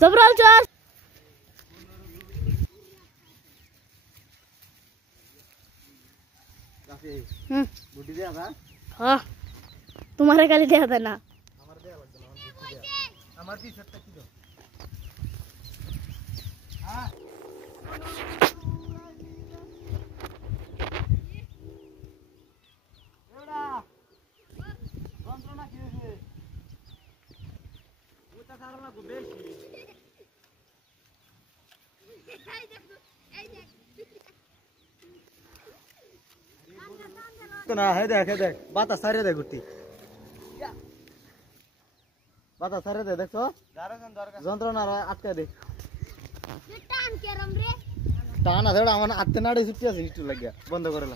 सबराल चार बुटी दिया था हाँ तुम्हारे गाली दिया था ना हमारे टी शर्ट की दो हाँ एवढा যন্ত্রণা কি হয়েছে ওটা সারা না বেশি तो ना है देख बात सारे दे गुट्टी बात सारे दे देखो যন্ত্রণা আটকে দে টান কেরম রে টানা ধরে আমার আটতে নাড়ে ছুটি আছে একটু লাগিয়া বন্ধ করে